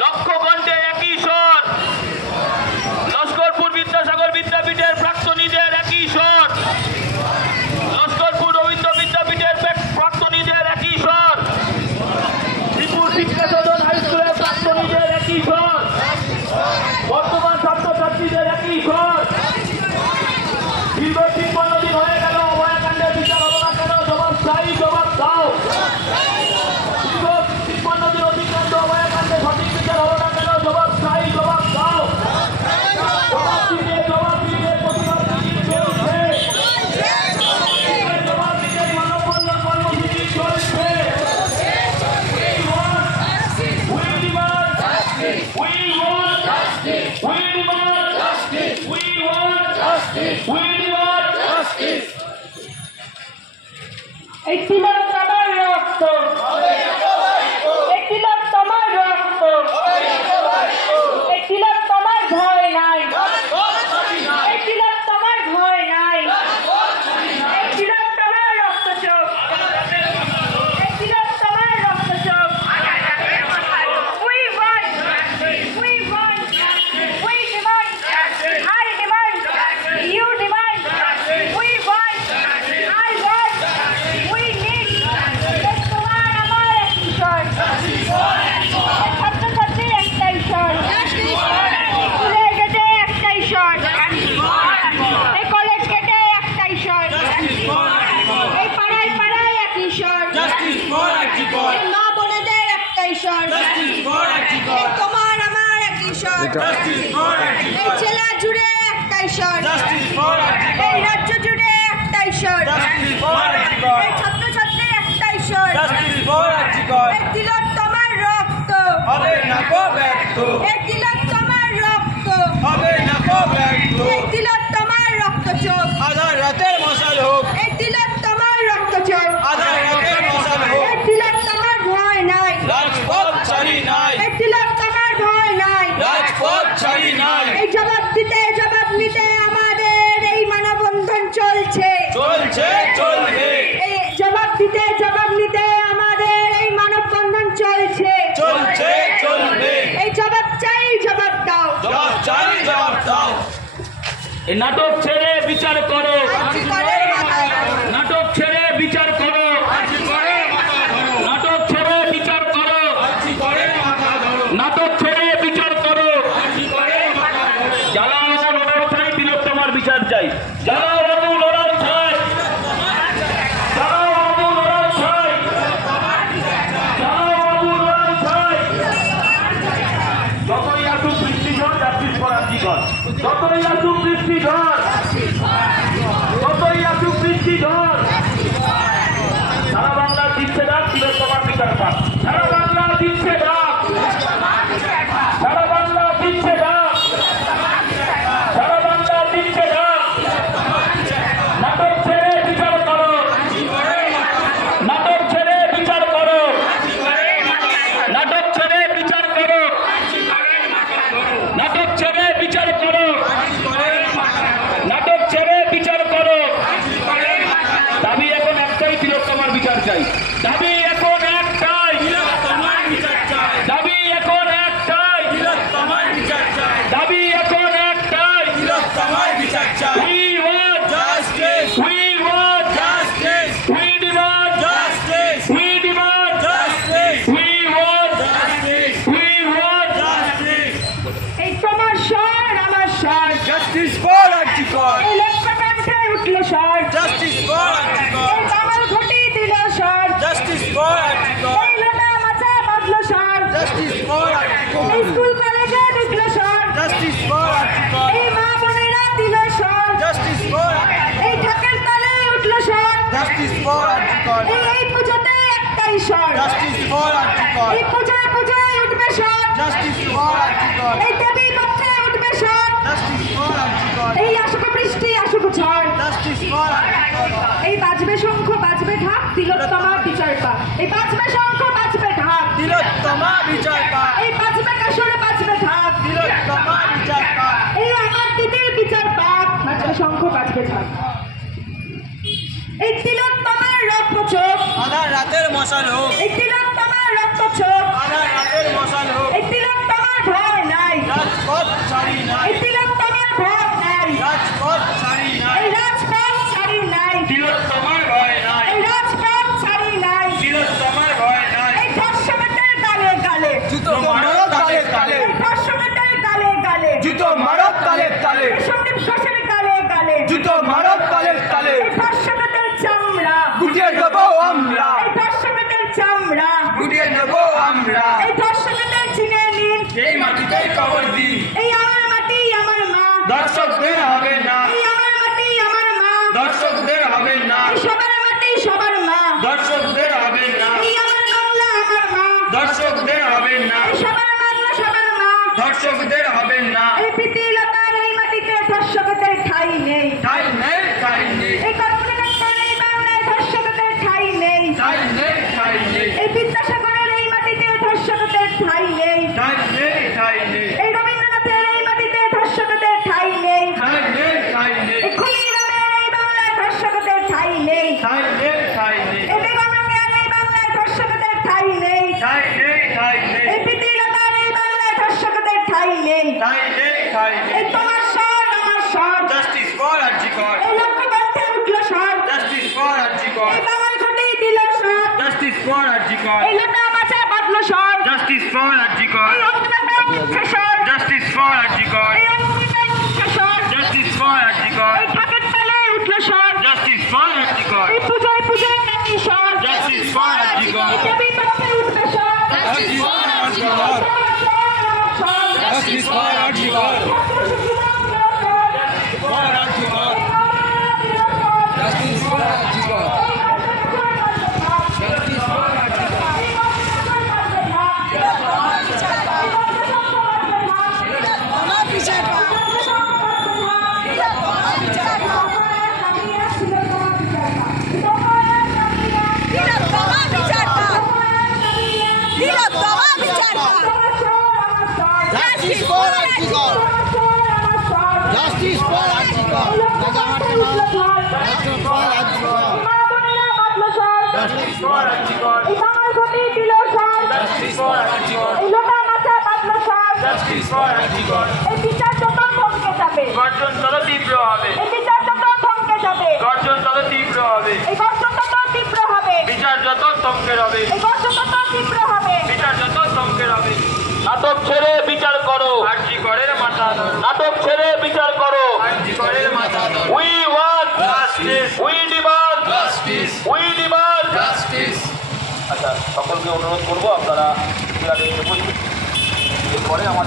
লক্ষ্য কণ্ঠে একই স্বর, লস্করপুর বিদ্যাসাগর বিদ্যাপীঠের প্রাক্তনীদের একই স্বর, লস্করপুর রবীন্দ্র বিদ্যাপীঠের প্রাক্তনীদের একই স্বর, শ্রীপুর শিক্ষা সদন হাই স্কুলের প্রাক্তনীদের একই স্বর, বর্তমান ছাত্রছাত্রীদের একই স্বর। দীর্ঘ 53 দিন হয়ে গেল অভয়াকাণ্ডের বিচার হলো না কেন? জবাব চাই, জবাব দাও। দীর্ঘ 53 দিন অতিক্রান্ত অভয়াকাণ্ডে সঠিক বিচার হলো না কেন? জবাব চাই, জবাব দাও। জবাব দিতে প্রতিবাদ চলছে, জবাব দিতে মানববন্ধন কর্মসূচি চলছে। এই তিলোত্তমার রক্ত, এই তিলোত্তমার রক্ত, এই তিলোত্তমার ভয় নাই, এই তিলোত্তমার ভয় নাই, এই তিলোত্তমার রক্ত চোখ, এই তিলোত্তমার রক্ত চোখ। We want, we want, we demand, I demand, you demand, we want, I want, we need. তোমার আমার একই স্বর, ছাত্রছাত্রীর একটাই স্বর, স্কুলে গেটে একটাই স্বর, এই কলেজ গেটে একটাই স্বর, এই পাড়ায় পাড়ায় একই স্বর, এই মা বোনেদের একটাই স্বর, এই তোমার আমার একই স্বর, এই জেলা জুড়ে একটাই স্বর, এই রাজ্য জুড়ে একটাই স্বর, এই ছাত্রছাত্রী একটাই স্বর, এই তিলোত্তমার রক্ত, এই তিলোত্তমার রক্ত, এই তিলোত্তমার রক্ত চোখ, আধার রাতের মশাল হোক, এই তিলোত্তমার রক্ত চোখ, আধার রাতের মশাল হোক, এই তিলোত্তমার ভয় নাই, রাজপথ ছাড়ি নাই, এই তিলোত্তমার ভয় নাই, রাজপথ ছাড়ি নাই, এই জবাব দিতে জবাব নিতে আমাদের এই মানববন্ধন চলছে, চলছে চলবে, এই জবাব দিতে জবাব নিতে আমাদের এই মানববন্ধন চলছে, চলছে চলবে, এই জবাব চাই, জবাব দাও। জবাব চাই, জবাব দাও। এই নাটক ছেড়ে বিচার করো, আর্জিকরের মাথায় ধরো, নাটক ছেড়ে বিচার করো, নাটক ছেড়ে বিচার করো, নাটক ছেড়ে বিচার করো। জ্বালাও লড়াই চাই, তিলোত্তমার বিচার চাই। জ্বালাও লড়াই চাই, জ্বালাও লড়াই চাই, জ্বালাও লড়াই চাই। যতই আসুক বৃষ্টিঝড়, জাস্টিস ফর আর্জিকর। যতই আসুক বৃষ্টিঝড়, যতই আসুক বৃষ্টিঝড়, সারা বাংলা দিচ্ছে ডাক, তিলোত্তমার বিচার পাক। সারা বাংলা দিচ্ছে ডাক, সারা বাংলা দিচ্ছে ডাক, সারা বাংলা দিচ্ছে ডাক। নাটক ছেড়ে বিচার করো, নাটক ছেড়ে বিচার করো, নাটক ছেড়ে বিচার করো, নাটক ছেড়ে বিচার করো, নাটক ছেড়ে বিচার করো। দাবি এখন একটাই, তিলোত্তমার বিচার চাই। দাবি এখন একটাই, দাবি এখন একটাই, দাবি এখন একটাই। We want Justice! we want Justice! we demand Justice! we demand Justice! we want Justice! we want Justice! এই তোমার স্বর আমার স্বর, Justice for Arjikar! এই লক্ষ্যকণ্ঠে উঠল স্বর, Justice for Arjikar! এই কামাল ঘটি দিল স্বর, Justice for Arjikar! এই লোটা মাথা বাঁধল স্বর, Justice for Arjikar! এই স্কুল কলেজে ঢুকল স্বর, Justice for Arjikar! এই মা বোনেরা দিল স্বর, Justice for Arjikar! এই ঢাকের তালে উঠল স্বর, Justice for Arjikar! এই পুজোতে একটাই স্বর, Justice for Arjikar! এই পূজায় পূজায় উঠবে স্বর, Justice for Arjikar! এই দেবী পক্ষে উঠবে স্বর, Justice for Arjikar! এই আসুক বৃষ্টি আসুক ঝড়, Justice for Arjikar! এই বাজবে শঙ্খ বাজবে ঢাক, তিলোত্তমার বিচার পাক, এই বাজবে শঙ্খ বাজবে ঢাক, তিলোত্তমা বিচার পাক, এই বাজবে কাসর বাজবে ঢাক, তিলোত্তমা বিচার পাক, এই আমার দিদির বিচার পাক, বাজবে শঙ্খ বাজবে ঢাক। এই তিলোত্তমার রক্ত চোখ, আধার রাতের মশাল হোক, এই তিলোত্তমার রক্ত চোখ, আধার রাতের মশাল হোক, এই তিলোত্তমার জুতো মারো তালে তালে সন্দীপ ঘোষের গালে গালে জুতো মারো তালে তালে এই ধর্ষকদের চামড়া গুটিয়ে দেবো আমরা এই ধর্ষকদের চামড়া গুটিয়ে দেবো আমরা এই ধর্ষকদের চিনে নিন এই মাটিতে কবর দিন এই আমার মাটি আমার মা দর্শকদের হবে না এই আমার মাটি আমার মা দর্শকদের হবে না এই সবার মাটি সবার মা দর্শকদের হবে না এই আমার বাংলা আমার মা দর্শকদের হবে না এই সবার বাংলা সবার মা দর্শকদের হবে না এই প্রীতিলতার এই মাটিতে ধর্ষকদের ঠাঁই নেই তাই নেই তাই নেই এই কল্পনার এই বাংলায় ধর্ষকদের ঠাঁই নেই তাই নেই তাই নেই এই বিদ্যাসাগরের এই মাটিতে ধর্ষকদের ঠাঁই নেই তাই নেই তাই নেই এই রবীন্দ্রনাথের এই মাটিতে ধর্ষকদের ঠাঁই নেই তাই নেই তাই নেই এই ক্ষুদিরামের এই বাংলায় ধর্ষকদের ঠাঁই নেই তাই নেই তাই নেই এই বেগমের এই বাংলায় ধর্ষকদের ঠাঁই নেই তাই নেই তাই নেই এই প্রীতিলতার এই বাংলায় ধর্ষকদের ঠাঁই নেই তাই নেই তাই নেই এই তোমার স্বর আমার স্বর জাস্টিস ফর আরজিকর এই লক্ষ্যকণ্ঠে উঠল স্বর জাস্টিস ফর আরজিকর এই বাঙাল ঘটে দিল স্বর জাস্টিস ফর আরজিকর এই লতা মাছে বাঁধল স্বর জাস্টিস ফর আরজিকর এই অগ্নিতা উঠছে স্বর জাস্টিস ফর আরজিকর এই অগ্নিতা উঠছে স্বর জাস্টিস ফর আরজিকর এই ঢাকের তালে উঠল স্বর জাস্টিস ফর আরজিকর এই পূজায় পূজায় নাকি স্বর জাস্টিস ফর আরজিকর এই দেবী পাশে উঠবে স্বর justice for RG Kar justice for RG Kar for RG Kar justice for RG Kar justice for RG Kar Justice for Archicor. Justice for Archicor. Justice for Archicor. Justice for RG Kar justice for RG Kar justice for RG Kar গর্জন তত তীব্র হবে গর্জন তত তীব্র হবে বিচার যত তমকের হবে বিচার যত তমকের হবে নাটক ছেড়ে বিচার করো আরজিকরের মাথা ধরো নাটক ছেড়ে বিচার করো আরজিকরের মাথা ধরো we want justice we demand justice we demand justice আচ্ছা সকলকে অনুরোধ করবো আপনারা বিরাটে উপস্থিত এরপরে আমার